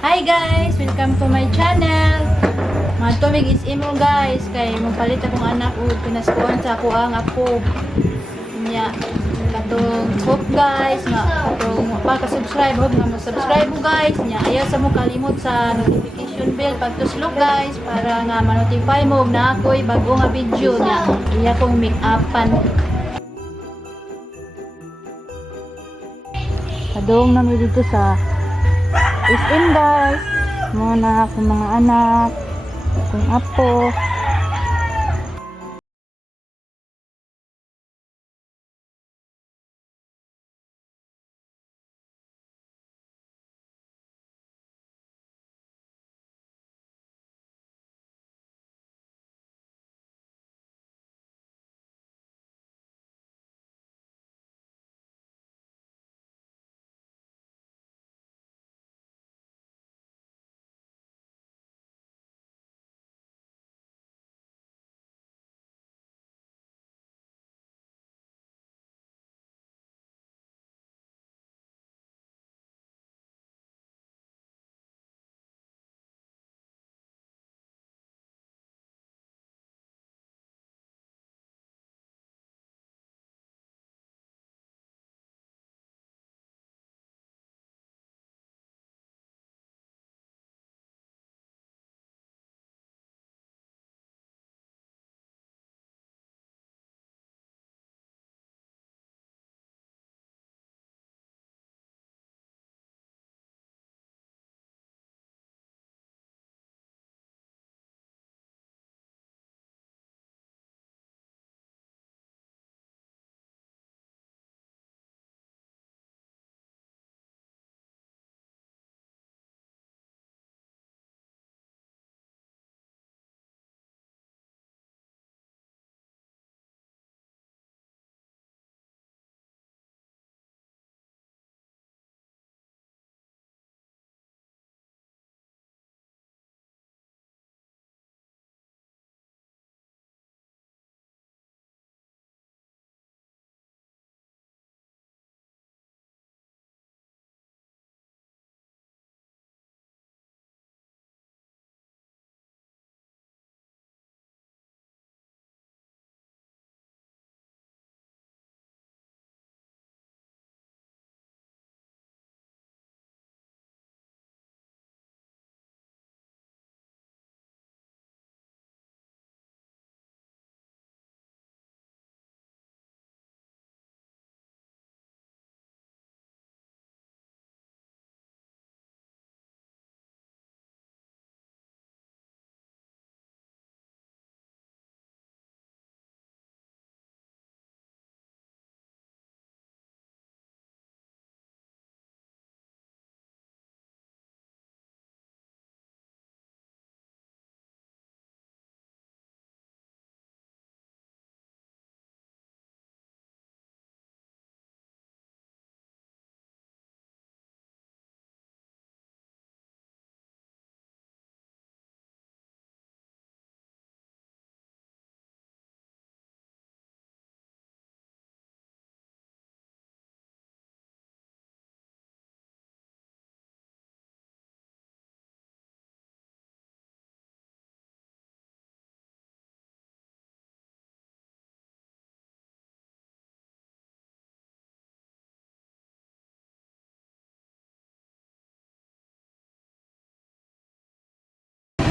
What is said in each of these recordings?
Hi guys! Welcome to my channel. Mga tumig is imo guys. Kay magpalit akong anak o pinaskuhan sa ako ang apo. Nya katong hope guys nga katong pagka-subscribe hope nga mo-subscribe mo guys. Nya ayaw sa mo kalimot sa notification bell pagtuslok guys para nga ma-notify mo na ako'y bago nga video nya. Iya kong make-upan. Padung na mo dito sa SM guys. Muna akong mga anak, akong apo.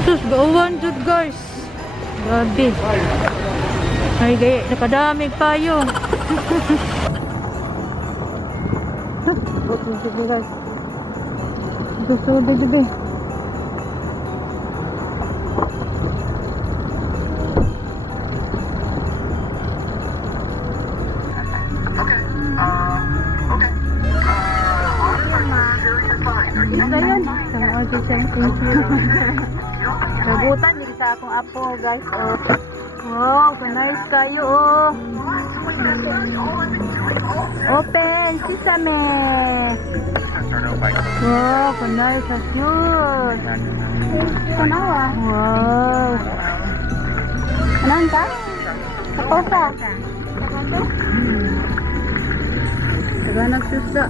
Sus, gawin jud guys. Grabe. Ay gaya, nakadamig payo. Buti sige guys. Gusto dito. Ayun, sama order thank you. Nagutan din sa akong apo guys. Oh. Wow, nice kayo oh. Open, sesame. Wow, nice as yun. Kanawa. Wow. Anong ka? Kaposa. Taga nagsusa.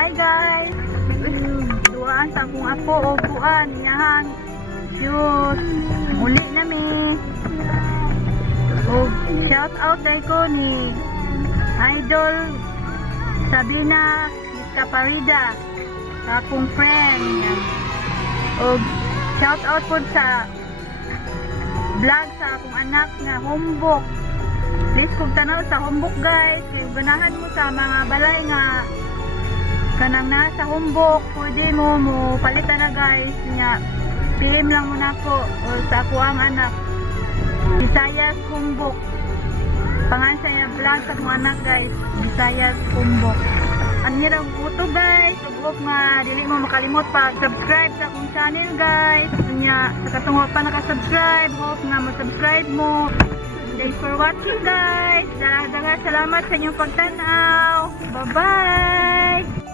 Hi guys! Duaan sa akong apo o buwan. Yahan. Cute. Muli nami. O shout out day ko ni Idol Sabina Caparida. Sa akong friend. Yan. O shout out po sa vlog sa akong anak nga Humbok. Please kung tanaw sa Humbok guys. Kaya ganahan mo sa mga balay nga kanang nasa Humbok, pwede mo palitan na guys nga PM lang mo na ko o sa ako ang anak Visayas Humbok pangan sa niya vlog sa mga anak guys Visayas Humbok ang hirang puto guys huwag nga dili mo makalimot pa subscribe sa akong channel guys nya sa katungod pa nakasubscribe hope nga mag-subscribe mo. Thanks for watching guys. Daghang salamat sa inyong pagtanaw. Bye bye.